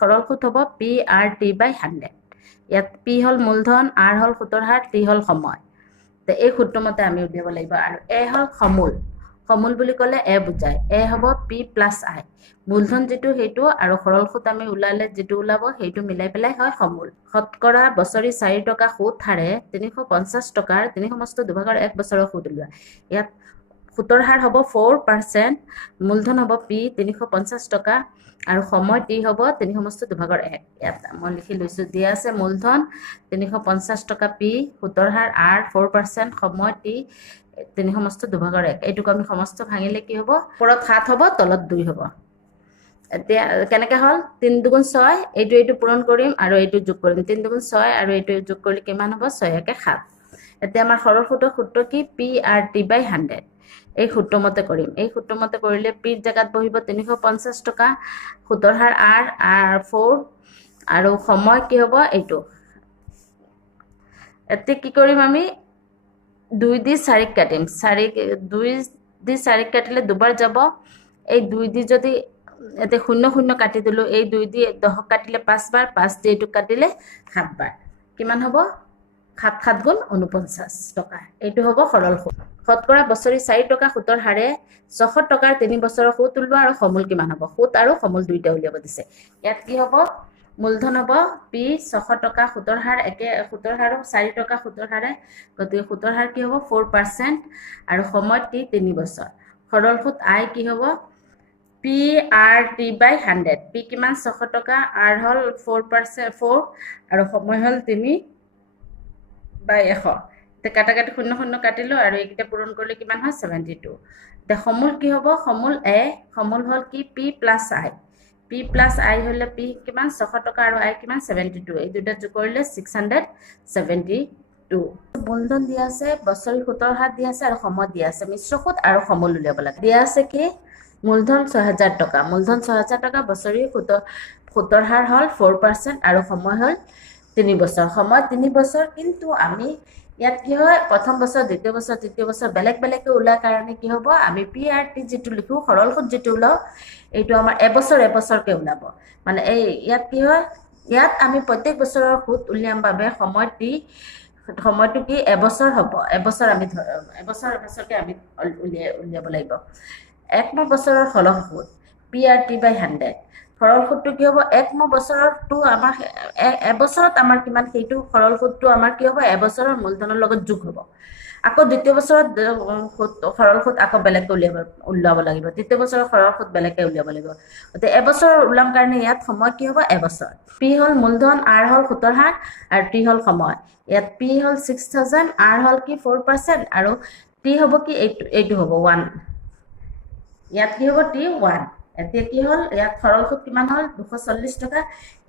সৰল সুত হ'ব PRT/100 ইয়াত P হ'ল মূলধন R হ'ল সুতৰ হাৰ T হ'ল সময় তে এই সূত্ৰ মতে আমি উলিয়াব লাগিব আৰু A হ'ল সমূল বুলি ক'লে A বুজায় A হ'ব P + I মূলধন যেটো হেতু আৰু সৰল সুত আমি উলালে যেটো উলাব হেতু মিলাই পেলাই হয় সমূল শতকৰা বছৰি 4 টকা সুত হাৰে 350 টকাৰ 3/1 বছৰৰ সুত উলিওৱা ইয়াত সুতৰ হাৰ হ'ব 4% মূলধন হ'ব P 350 টকা আৰু সময় T হ'ব 3/1 ইয়াত মই লিখি লৈছো দিয়া আছে মূলধন 350 টকা P সুতৰ হাৰ R 4% সময় T 3/1 এইটো আমি সমস্ত ভাঙিলে কি হ'ব ওপৰত 7 হ'ব তলত 2 হ'ব এতিয়া কেনেকৈ হ'ল 3 × 2 = 6 এইটো পূৰণ কৰিম আৰু এইটো যোগ কৰিম 3 × 2 = 6 আৰু এইটো যোগ কৰিলে কিমান হ'ব 6 × 7 এতিয়া আমাৰ সৰল সুতৰ সূত্ৰ কি PRT/100 এই সূত্ৰ মতে কৰিম এই সূত্ৰ মতে কৰিলে P জাগাত বহিব 350 টকা সুতৰ হাৰ R 4 আৰু সময় কি হ'ব এইটো এতিয়া কি কৰিম আমি 2 দি 4 কাটিম 2 দি 4 কাটিলে দুবাৰ যাব এই 2 দি যদি এতে 0 কাটি দিলো এই 2 দি 10 কাটিলে 5 বাৰ 5 দি এইটো কাটিলে 7 বাৰ কিমান হ'ব 7 7 গুণ 49 টকা এইটো হ'ব সৰল সুত শতকৰা বছৰি 4 টকা সুতৰ হাৰে 600 টকাৰ 3 বছৰৰ সুত উলিওৱা আৰু সমূল কিমান হ'ব সুত আৰু সমূল দুইটা উলিয়াব দিছে ইয়াত কি হ'ব মূলধন হ'ব P 600 টকা সুতৰ হাৰ একে সুতৰ হাৰো 4 টকা সুতৰ হাৰে গতিকে সুতৰ হাৰ কি হ'ব 4% আৰু সময় T 3 বছৰ সৰল সুত I কি হ'ব PRT/100 P কিমান 600 টকা R হ'ল 4% আৰু সময় হ'ল 3/100 তে কাটাকাটি 0 কাটিলো আৰু এইকেইটা পূৰণ কৰিলে কিমান হয় 72 তে সমূল কি হ'ব সমূল A সমূল হ'ল কি P + I P + I হলে P কিমান 600 টকা আৰু I কিমান 72 এই দুটা যোগ কৰিলে 672 মূলধন দিয়া আছে বছৰি সুতৰ হাৰ দিয়া আছে আৰু সময় দিয়া আছে মিশ্ৰ সুত আৰু সমূল উলিয়াব লাগে দিয়া আছে কি মূলধন 6000 টকা মূলধন 6000 টকা বছৰি সুতৰ হাৰ হ'ল 4% আৰু সময় হ'ল 3 বছৰ সময় 3 বছৰ কিন্তু আমি ইয়াত কি হয় প্ৰথম বছৰ দ্বিতীয় বছৰ তৃতীয় বছৰ বেলেগ উলাৰ কাৰণে কি হ'ব আমি PRT যেটো লিখো সৰল সুত যেটো উলাও এইটো আমাৰ এবছৰকে উলাব মানে এই ইয়াত কি হয় ইয়াত আমি প্ৰত্যেক বছৰৰ সুত উলিয়াম বাবে সময়টো কি এবছৰ হ'ব এবছৰ আমি এবছৰকে আমি উলিয়াব লাগিব 1 বছৰৰ সৰল সুত PRT/100 সৰল সুতটো কি হ'ব 1 বছৰটো আমাৰ এবছৰত আমাৰ কিমান সেইটো সৰল সুতটো আমাৰ কি হ'ব এবছৰৰ মূলধনৰ লগত যোগ হ'ব আকৌ দ্বিতীয় বছৰত সৰল সুত আকৌ বেলেগকৈ উলিয়াব লাগিব তৃতীয় বছৰৰ সৰল সুত বেলেগকৈ উলিয়াব লাগিব গতিকে এবছৰ উলাম কাৰণে ইয়াত সময় কি হ'ব এবছৰ P হ'ল মূলধন R হ'ল সুতৰ হাৰ আৰু T হ'ল সময় ইয়াত P হ'ল 6000 R হ'ল কি 4% আৰু T হ'ব কি এইটো হ'ব 1 ইয়াত কি হ'ব T 1 এতিয়া কি হ'ল ইয়াত সৰল সুত কিমান হ'ল 240 টকা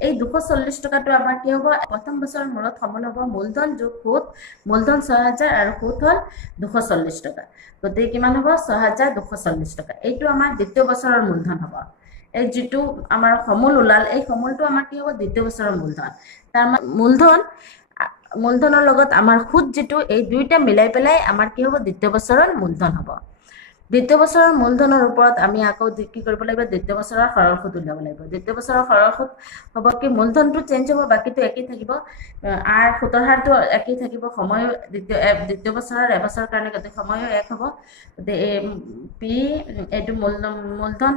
এই 240 টকাটো আমাৰ কি হ'ব প্ৰথম বছৰৰ মূলত সমল হ'ব মূলধন যোগ সুত মূলধন 6000 আৰু সুত হ'ল 240 টকা গতিকে কিমান হ'ব 6240 টকা এইটো আমাৰ দ্বিতীয় বছৰৰ মূলধন হ'ব এই যেটো আমাৰ সমল উলাল এই সমলটো আমাৰ কি হ'ব দ্বিতীয় বছৰৰ মূলধন তাৰ মূলধনৰ লগত আমাৰ সুত যেটো এই দুইটা মিলাই পেলাই আমাৰ কি হ'ব দ্বিতীয় বছৰৰ মূলধন হ'ব দ্বিতীয় বছৰৰ মূলধনৰ ওপৰত আমি আকৌ কি কৰিব লাগিব দ্বিতীয় বছৰৰ সৰল সুত উলিয়াব লাগিব দ্বিতীয় বছৰৰ সৰল সুত হ'ব কি মূলধনটো চেঞ্জ হ'ব বাকিটো একেই থাকিব R সুতৰ হাৰটো একেই থাকিব সময় দ্বিতীয় বছৰৰ এবছৰৰ কাৰণে গতিকে সময়ও এক হ'ব গতিকে P এইটো মূলধন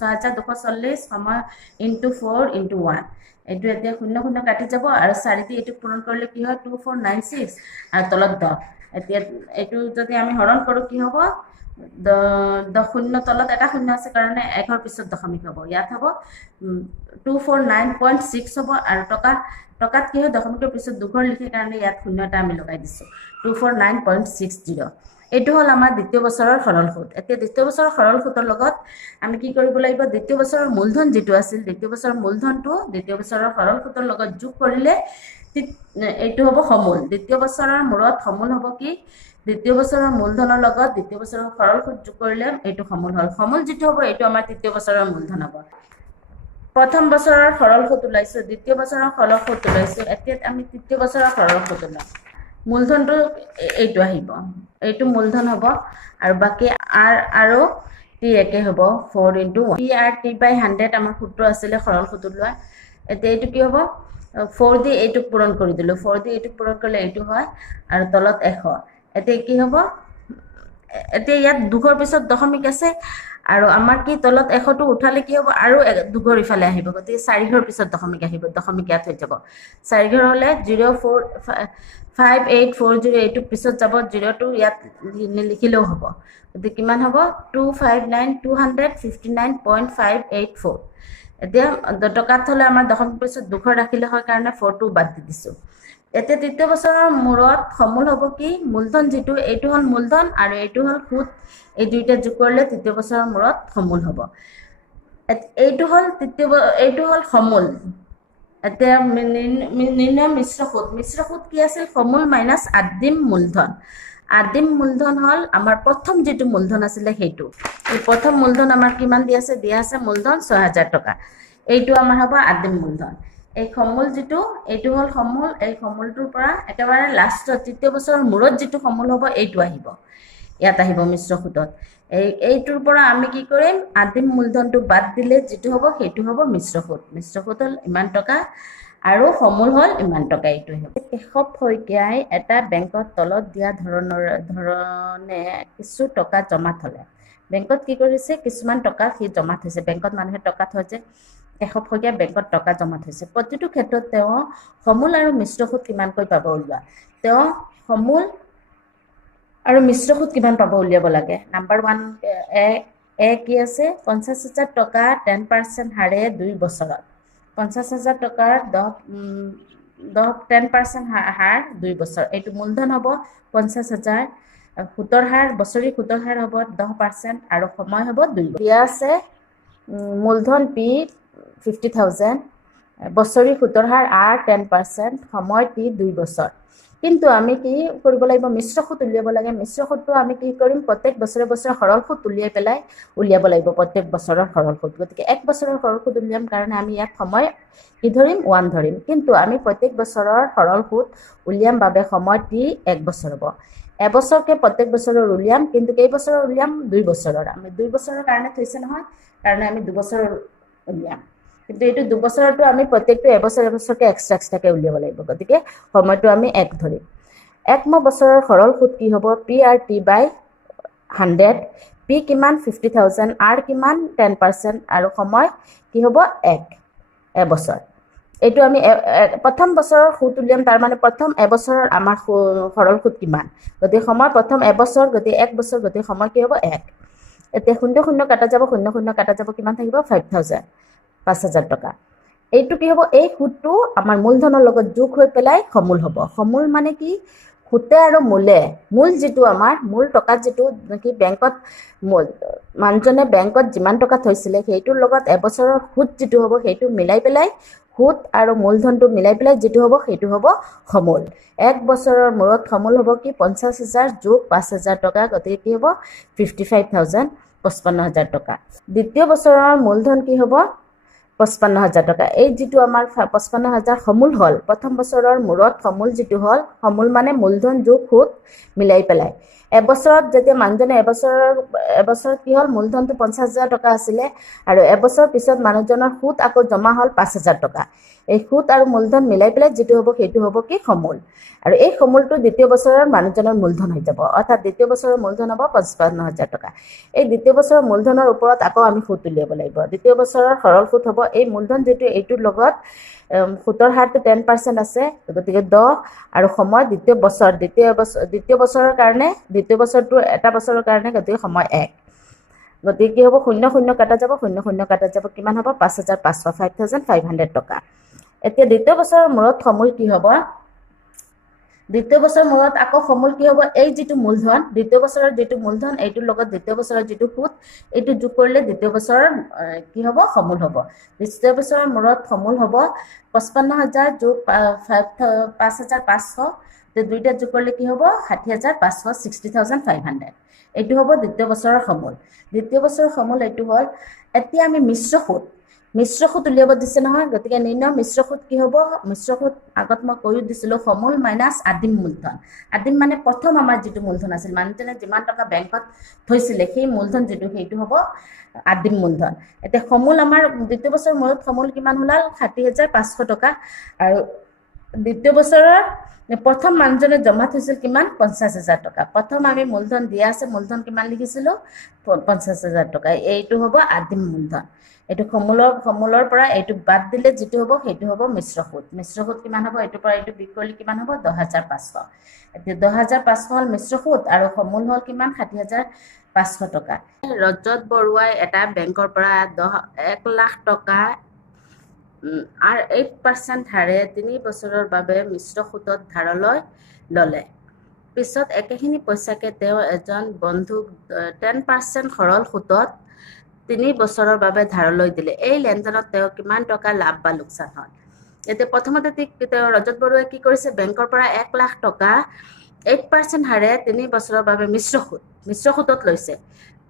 6240 সময় * 4 * 1 এইটো এতিয়া 0 কাটি যাব আৰু 4 দি এইটো পূৰণ কৰিলে কি হয় 2496 আৰু তলত 10 এতিয়া এইটো যদি আমি হৰণ কৰো কি হ'ব 10 তলত এটা শূন্য আছে কাৰণে একৰ পিছত দশমিক হ'ব ইয়াত হ'ব 249.6 হ'ব আৰু টকাত কি হয় দশমিকৰ পিছত দুঘৰ লিখে কাৰণে ইয়াত শূন্য এটা আমি লগাই দিছো 249.60 এইটো হ'ল আমাৰ দ্বিতীয় বছৰৰ সৰল সুত এতিয়া দ্বিতীয় বছৰৰ সৰল সুতৰ লগত আমি কি কৰিব লাগিব দ্বিতীয় বছৰৰ মূলধন যেটো আছিল দ্বিতীয় বছৰৰ মূলধনটো দ্বিতীয় বছৰৰ সৰল সুতৰ লগত যোগ কৰিলে এইটো হ'ব সমূল দ্বিতীয় বছৰৰ মূৰত সমূল হ'ব কি দ্বিতীয় বছৰৰ মূলধনৰ লগত দ্বিতীয় বছৰৰ সৰল সুত যোগ কৰিলে এইটো সমূল হ'ল সমূল যেটো হ'ব এইটো আমাৰ তৃতীয় বছৰৰ মূলধন হ'ব প্ৰথম বছৰৰ সৰল সুত উলাইছো দ্বিতীয় বছৰৰ সৰল সুত উলাইছো এতিয়া আমি তৃতীয় বছৰৰ সৰল সুত উলাম মূলধনটো এইটো আহিব এইটো মূলধন হ'ব আৰু বাকি R আৰু T একে হ'ব 4 * 1 PRT/100 আমাৰ সূত্ৰ আছিল সৰল সুত উলোৱা এতিয়া এইটো কি হ'ব 4 দি এইটোক পূৰণ কৰি দিলোঁ 4 দি এইটোক পূৰণ কৰিলে এইটো হয় আৰু তলত 100 এতিয়া কি হ'ব এতিয়া ইয়াত 2ৰ পিছত দশমিক আছে আৰু আমাৰ কি তলত 100টো উঠালে কি হ'ব আৰু 2 ইফালে আহিব গতিকে 4 পিছত দশমিক আহিব দশমিক ইয়াত হৈ যাব 4 হ'লে 0458408 এইটো পিছত যাব 0টো ইয়াত লিখিলেও হ'ব গতিকে কিমান হ'ব 259,259.584 এতিয়া টকাত হ'লে আমাৰ দশমিক পিছত 200 ৰাখিলে হয় কাৰণে 4টো বাদ দি দিছোঁ এতিয়া তৃতীয় বছৰৰ মূৰত সমূল হ'ব কি মূলধন যিটো এইটো হ'ল মূলধন আৰু এইটো হ'ল সুত এই দুইটা যোগ কৰিলে তৃতীয় বছৰৰ মূৰত সমূল হ'ব এইটো হ'ল এইটো হ'ল সমূল এতিয়া নিৰ্ণয় মিশ্ৰ সুত কি আছিল সমূল মাইনাছ আদিম মূলধন হ'ল আমাৰ প্ৰথম যিটো মূলধন আছিলে সেইটো এই প্ৰথম মূলধন আমাৰ কিমান দিয়া আছে মূলধন 6000 টকা এইটো আমাৰ হ'ব আদিম মূলধন এই সমূল যিটো এইটো হ'ল সমূল এই সমূলটোৰ পৰা একেবাৰে লাষ্টত তৃতীয় বছৰৰ মূৰত যিটো সমূল হ'ব এইটো আহিব ইয়াত আহিব মিশ্ৰ সুতত এইটোৰ পৰা আমি কি কৰিম আদিম মূলধনটো বাদ দিলে যিটো হ'ব সেইটো হ'ব মিশ্ৰ সুত হ'ল ইমান টকা আৰু সমূল হ'ল ইমান টকা এইটো হ'ব কেশৱ শইকীয়াই এটা বেংকত তলত দিয়া ধৰণে কিছু টকা জমা থলে বেংকত কি কৰিছে কিছুমান টকা সি জমা থৈছে বেংকত মানুহে টকা থয় যে কেশৱ শইকীয়াই বেংকত টকা জমা থৈছে প্ৰতিটো ক্ষেত্ৰত তেওঁ সমূল আৰু মিশ্ৰ সুত কিমানকৈ পাব উলিওৱা তেওঁ সমূল আৰু মিশ্ৰ সুত কিমান পাব উলিয়াব লাগে নাম্বাৰ 1 কি আছে 50,000 টকা 10% হাৰে 2 বছৰত 50,000 টকাৰ 10% হাৰ 2 বছৰ এইটো মূলধন হ'ব 50,000 সুতৰ হাৰ বছৰি সুতৰ হাৰ হ'ব 10% আৰু সময় হ'ব 2 বছৰ দিয়া আছে মূলধন P 50,000 বছৰি সুতৰ হাৰ R 10% সময় T 2 বছৰ কিন্তু আমি কি কৰিব লাগিব মিশ্ৰ সুত উলিয়াব লাগে মিশ্ৰ সুতটো আমি কি কৰিম প্ৰত্যেক বছৰে সৰল সুত উলিয়াব লাগিব প্ৰত্যেক বছৰৰ সৰল সুত গতিকে এক বছৰৰ সৰল সুত উলিয়াম কাৰণে আমি ইয়াত সময় কি ধৰিম 1 ধৰিম কিন্তু আমি প্ৰত্যেক বছৰৰ সৰল সুত উলিয়াম বাবে সময় T 1 বছৰ হ'ব এবছৰকে প্ৰত্যেক বছৰৰ উলিয়াম কিন্তু কেই বছৰৰ উলিয়াম 2 বছৰৰ আমি 2 বছৰৰ কাৰণে থৈছে নহয় কাৰণে আমি 2 বছৰৰ উলিয়াম কিন্তু এইটো 2 বছৰটো আমি প্ৰত্যেকটো এবছৰকে এক্সট্ৰাকে উলিয়াব লাগিব গতিকে সময়টো আমি 1 ধৰিম 1 বছৰৰ সৰল সুত কি হ'ব PRT বাই 100 P কিমান 50,000 R কিমান 10% আৰু সময় কি হ'ব 1 এবছৰ এইটো আমি প্ৰথম বছৰৰ সুত উলিয়াম তাৰ মানে প্ৰথম এবছৰৰ আমাৰ সৰল সুত কিমান গতিকে সময় প্ৰথম এবছৰ গতিকে 1 বছৰ গতিকে সময় কি হ'ব 1 এতিয়া 0 কাটা যাব 0 কাটা যাব কিমান থাকিব 5,000 টকা এইটো কি হ'ব এই সুতটো আমাৰ মূলধনৰ লগত যোগ হৈ পেলাই সমূল হ'ব সমূল মানে কি সুতে আৰু মূল যিটো আমাৰ মূল টকাত যিটো কি বেংকত মানুহজনে বেংকত যিমান টকা থৈছিলে সেইটোৰ লগত এবছৰৰ সুত যিটো হ'ব সেইটো মিলাই পেলাই সুত আৰু মূলধনটো মিলাই পেলাই যিটো হ'ব সেইটো হ'ব সমূল 1 বছৰৰ মূৰত সমূল হ'ব কি 50,000 যোগ 5,000 টকা গতিকে কি হ'ব 55,000 55,000 টকা দ্বিতীয় বছৰৰ মূলধন কি হ'ব 55,000 টকা এই যিটো আমাৰ 55,000 সমূল হ'ল প্ৰথম বছৰৰ মূৰত সমূল যিটো হ'ল সমূল মানে মূলধন যোগ সুত মিলাই পেলাই এবছৰত যেতিয়া মানুহজনে এবছৰত কি হ'ল মূলধনটো 50,000 টকা আছিলে আৰু এবছৰ পিছত মানুহজনৰ সুত আকৌ জমা হ'ল 5,000 টকা এই সুত আৰু মূলধন মিলাই পেলাই যিটো হ'ব সেইটো হ'ব কি সমূল আৰু এই সমূলটো দ্বিতীয় বছৰৰ মানুহজনৰ মূলধন হৈ যাব অৰ্থাৎ দ্বিতীয় বছৰৰ মূলধন হ'ব 55,000 টকা এই দ্বিতীয় বছৰৰ মূলধনৰ ওপৰত আকৌ আমি সুত উলিয়াব লাগিব দ্বিতীয় বছৰৰ সৰল সুত হ'ব এই মূলধন যিটো এইটোৰ লগত সুতৰ হাৰটো 10% আছে গতিকে 10 আৰু সময় দ্বিতীয় বছৰৰ কাৰণে দ্বিতীয় বছৰটো এটা বছৰৰ কাৰণে গতিকে সময় 1 গতিকে কি হ'ব 0 কাটা যাব 0 কাটা যাব কিমান হ'ব 5,500 টকা এতিয়া দ্বিতীয় বছৰৰ মূৰত সমূল কি হ'ব দ্বিতীয় বছৰৰ মূৰত আকৌ সমূল কি হ'ব এই যিটো মূলধন দ্বিতীয় বছৰৰ যিটো মূলধন এইটোৰ লগত দ্বিতীয় বছৰৰ যিটো সুত এইটো যোগ কৰিলে দ্বিতীয় বছৰৰ কি হ'ব সমূল হ'ব দ্বিতীয় বছৰৰ মূৰত সমূল হ'ব 55,000 যোগ 5,500 দুইটা যোগ কৰিলে কি হ'ব 60,500 60,500 এইটো হ'ব দ্বিতীয় বছৰৰ সমূল দ্বিতীয় বছৰৰ সমূল এইটো হ'ল এতিয়া আমি মিশ্ৰ মিশ্ৰ সুত উলিয়াব দিছে নহয়, গতিকে নিৰ্ণয় মিশ্ৰ সুত কি হ'ব? মিশ্ৰ সুত আগত মই কৈও দিছিলোঁ, সমূল মাইনাছ আদিম মূলধন। আদিম মানে প্ৰথম আমাৰ যিটো মূলধন আছিল, মানুহজনে যিমান টকা বেংকত থৈছিলে সেই মূলধন যিটো, সেইটো হ'ব আদিম মূলধন। এতিয়া সমূল আমাৰ দ্বিতীয় বছৰৰ মূৰত সমূল কিমান ওলাল? 60,500 টকা। আৰু দ্বিতীয় বছৰৰ প্ৰথম মানুহজনে জমা থৈছিল কিমান? 50,000 টকা। প্ৰথম আমি মূলধন দিয়া আছে, মূলধন কিমান লিখিছিলোঁ? 50,000 টকা। এইটো হ'ব আদিম মূলধন। এইটো সমূলৰ পৰা এইটো বাদ দিলে যিটো হ'ব সেইটো হ'ব মিশ্ৰ সুত। মিশ্ৰ সুত কিমান হ'ব? এইটোৰ পৰা এইটো বিয়োগ কৰিলে কিমান হ'ব? 10,500। এতিয়া 10,500 হ'ল মিশ্ৰ সুত আৰু সমূল হ'ল কিমান? 60,500 টকা। ৰজত বৰুৱাই এটা বেংকৰ পৰা 1 লাখ টকা আৰু 8% হাৰে 3 বছৰৰ বাবে মিশ্ৰ সুতত ধাৰলৈ ল'লে। পিছত একেখিনি পইচাকে তেওঁ এজন বন্ধুক 10% সৰল সুতত 3 বছৰৰ বাবে ধাৰলৈ দিলে। এই লেনদেনত তেওঁ কিমান টকা লাভ বা লোকচান হ'ল? এতিয়া প্ৰথমতে তেওঁ ৰজত বৰুৱাই কি কৰিছে? বেংকৰ পৰা 1 লাখ টকা 8% হাৰে 3 বছৰৰ বাবে মিশ্ৰ সুতত লৈছে।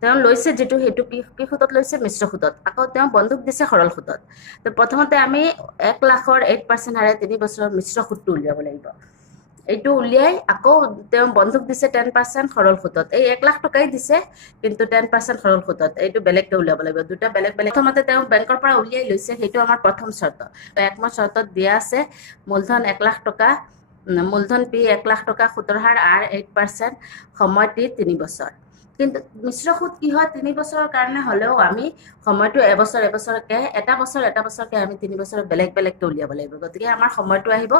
তেওঁ লৈছে যিটো, সেইটো কি সুতত লৈছে? মিশ্ৰ সুতত। আকৌ তেওঁ বন্ধুক দিছে সৰল সুতত। তো প্ৰথমতে আমি 1 লাখৰ 8% হাৰে 3 বছৰৰ মিশ্ৰ সুতটো উলিয়াব লাগিব। এইটো উলিয়াই আকৌ তেওঁ বন্ধুক দিছে 10% সৰল সুতত। এই 1 লাখ টকাই দিছে, কিন্তু 10% সৰল সুতত। এইটো বেলেগকে উলিয়াব লাগিব, দুটা বেলেগ বেলেগ। প্ৰথমতে তেওঁ বেংকৰ পৰা উলিয়াই লৈছে, সেইটো আমাৰ প্ৰথম চৰ্ত। একমৰ চৰ্তত দিয়া আছে মূলধন 1 লাখ টকা, মূলধন পি 1 লাখ টকা, সুতৰ হাৰ R 8%, সময় টি 3 বছৰ। কিন্তু মিশ্ৰ সুত কি হয়? 3 বছৰৰ কাৰণে হ'লেও আমি সময়টো এবছৰকে, এটা বছৰকে আমি 3 বছৰ বেলেগ বেলেগকে উলিয়াব লাগিব। গতিকে আমাৰ সময়টো আহিব,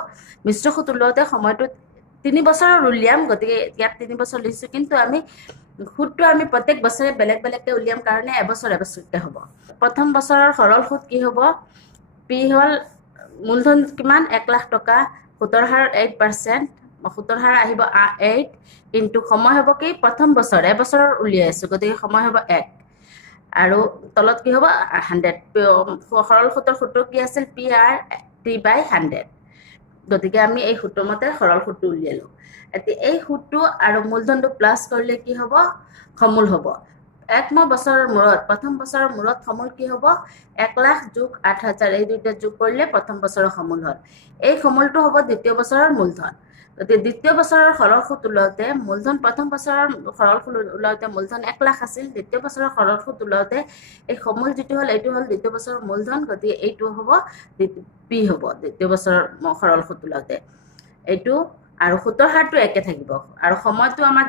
মিশ্ৰ সুত উলিয়াওঁতে সময়টো 3 বছৰৰ উলিয়াম, গতিকে ইয়াত 3 বছৰ লিখিছোঁ, কিন্তু আমি সুতটো আমি প্ৰত্যেক বছৰে বেলেগ বেলেগকে উলিয়াম কাৰণে এবছৰকে হ'ব। প্ৰথম বছৰৰ সৰল সুত কি হ'ব? পি হ'ল মূলধন কিমান? 1 লাখ টকা, সুতৰ হাৰ 8%, সুতৰ হাৰ আহিব 8, কিন্তু সময় হ'ব কি? প্ৰথম বছৰ, এবছৰৰ উলিয়াই আছোঁ, গতিকে সময় হ'ব 1। আৰু তলত কি হ'ব? 100। সৰল সুতৰ সূত্ৰ কি আছিল? PR/T/100। গতিকে আমি এই সূত্ৰ মতে সৰল সুতটো উলিয়ালোঁ। এতিয়া এই সুতটো আৰু মূলধনটো প্লাছ কৰিলে কি হ'ব? সমূল হ'ব। 1 বছৰৰ মূৰত, প্ৰথম বছৰৰ মূৰত সমূল কি হ'ব? 1 লাখ যোগ 8,000, এই দুইটা যোগ কৰিলে প্ৰথম বছৰৰ সমূল হ'ল। এই সমূলটো হ'ব দ্বিতীয় বছৰৰ মূলধন। গতিকে দ্বিতীয় বছৰৰ সৰল সুত ওলাওঁতে মূলধন, প্ৰথম বছৰৰ সৰল সুত ওলাওঁতে মূলধন 1 লাখ আছিল, দ্বিতীয় বছৰৰ সৰল সুত ওলাওঁতে এই সমূল যিটো হ'ল, এইটো হ'ল দ্বিতীয় বছৰৰ মূলধন, গতিকে এইটো হ'ব পি হ'ব দ্বিতীয় বছৰৰ সৰল সুত ওলাওঁতে। এইটো আৰু সুতৰ হাৰটো একে থাকিব, আৰু সময়টো আমাৰ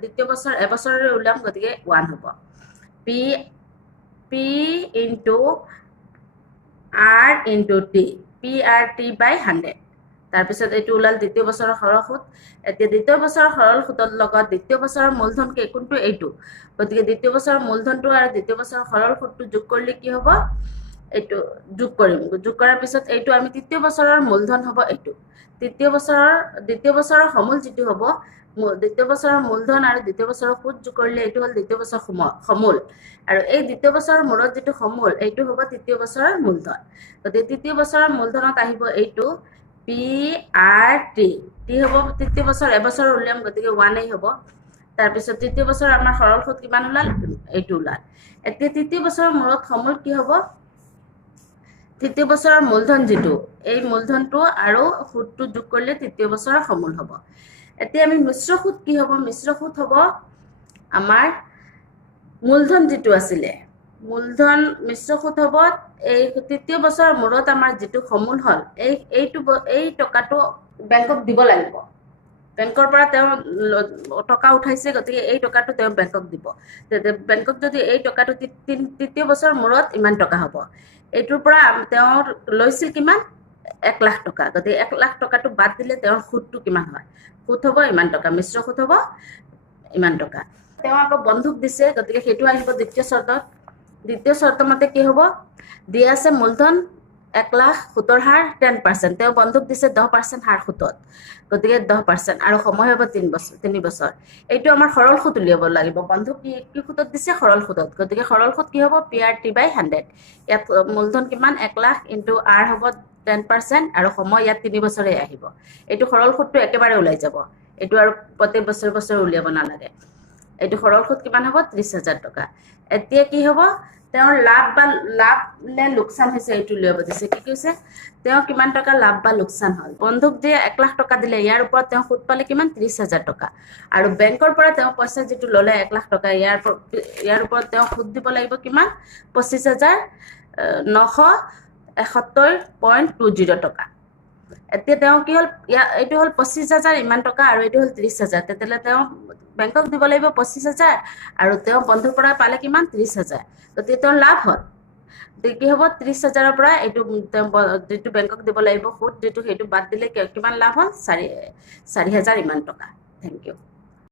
দ্বিতীয় বছৰ এবছৰৰে ওলাম, গতিকে 1 হ'ব। P into R into T, PR/T/100। তাৰপিছত এইটো ওলাল দ্বিতীয় বছৰৰ সৰল সুত। এতিয়া দ্বিতীয় বছৰৰ সৰল সুতৰ লগত দ্বিতীয় বছৰৰ মূলধন কোনটো? এইটো। গতিকে দ্বিতীয় বছৰৰ মূলধনটো আৰু দ্বিতীয় বছৰৰ সৰল সুতটো যোগ কৰিলে কি হ'ব? এইটো যোগ কৰিম, যোগ কৰাৰ পিছত এইটো আমি তৃতীয় বছৰৰ মূলধন হ'ব এইটো। দ্বিতীয় বছৰৰ সমূল যিটো হ'ব, দ্বিতীয় বছৰৰ মূলধন আৰু দ্বিতীয় বছৰৰ সুত যোগ কৰিলে এইটো হ'ল দ্বিতীয় বছৰৰ সমূল, আৰু এই দ্বিতীয় বছৰৰ মূৰত যিটো সমূল, এইটো হ'ব তৃতীয় বছৰৰ মূলধন। গতিকে তৃতীয় বছৰৰ মূলধনত আহিব এইটো PR/T। টি হ'ব তৃতীয় বছৰ, এবছৰ উলিয়াম, গতিকে 1 হ'ব। তাৰপিছত তৃতীয় বছৰ আমাৰ সৰল সুত কিমান ওলাল? এইটো ওলাল। এতিয়া তৃতীয় বছৰৰ মূৰত সমূল কি হ'ব? তৃতীয় বছৰৰ মূলধন যিটো, এই মূলধনটো আৰু সুতটো যোগ কৰিলে তৃতীয় বছৰৰ সমূল হ'ব। এতিয়া আমি মিশ্ৰ সুত কি হ'ব? মিশ্ৰ সুত হ'ব আমাৰ মূলধন যিটো আছিলে, মূলধন মিশ্ৰ সুত হ'ব এই তৃতীয় বছৰৰ মূৰত আমাৰ যিটো সমূল হ'ল, এই টকাটো বেংকক দিব লাগিব। বেংকৰ পৰা তেওঁ টকা উঠাইছে, গতিকে এই টকাটো তেওঁ বেংকক দিব। বেংকক যদি এই টকাটো তৃতীয় বছৰৰ মূৰত ইমান টকা হ'ব, এইটোৰ পৰা তেওঁ লৈছিল কিমান? 1 লাখ টকা। গতিকে 1 লাখ টকাটো বাদ দিলে তেওঁৰ সুতটো কিমান হয়? সুত হ'ব ইমান টকা, মিশ্ৰ সুত হ'ব ইমান টকা। তেওঁ আকৌ বন্ধুক দিছে, গতিকে সেইটো আহিব দ্বিতীয় চৰ্তত। দ্বিতীয় চৰ্ত মতে কি হ'ব? দিয়া আছে মূলধন 1 লাখ, সুতৰ হাৰ 10%, তেওঁ বন্ধুক দিছে 10% হাৰ সুতত, গতিকে 10%, আৰু সময় হ'ব 3 বছৰ। এইটো আমাৰ সৰল সুত উলিয়াব লাগিব। বন্ধুক কি সুতত দিছে? সৰল সুতত। গতিকে সৰল সুত কি হ'ব? PR/T/100। ইয়াত মূলধন কিমান? 1 লাখ ইনটু R হ'ব 10%, আৰু সময় ইয়াত 3 বছৰে আহিব। এইটো সৰল সুতটো একেবাৰে ওলাই যাব, এইটো আৰু প্ৰত্যেক বছৰে উলিয়াব নালাগে। এইটো সৰল সুত কিমান হ'ব? 30,000 টকা। এতিয়া কি হ'ব? তেওঁৰ লাভ নে লোকচান হৈছে এইটো উলিয়াব দিছে কি কৈছে তেওঁ কিমান টকা লাভ বা লোকচান হ'ল বন্ধুক দিয়ে 1 লাখ টকা দিলে ইয়াৰ ওপৰত তেওঁ সুদ পালে কিমান 30,000 টকা আৰু বেংকৰ পৰা তেওঁ পইচা যেটো ললে 1 লাখ টকা ইয়াৰ ওপৰত তেওঁ সুদ দিব লাগিব কিমান 25,971.20 টকা এতিয়া তেওঁ কি হ'ল এইটো হ'ল 25,000 ইমান টকা আৰু এইটো হ'ল 30,000 তেতিয়ালে তেওঁ বেংকক দিব লাগিব 25,000 আৰু তেওঁ বন্ধুৰ পৰা পালে কিমান 30,000 গতিকে তেওঁৰ লাভ হ'ল কি হ'ব 30,000 ৰ পৰা এইটো যেটো বেংকক দিব লাগিব সুদ যেটো হেতু বাদ দিলে কিমান লাভ হ'ল 4,000 ইমান টকা থ্যাংক ইউ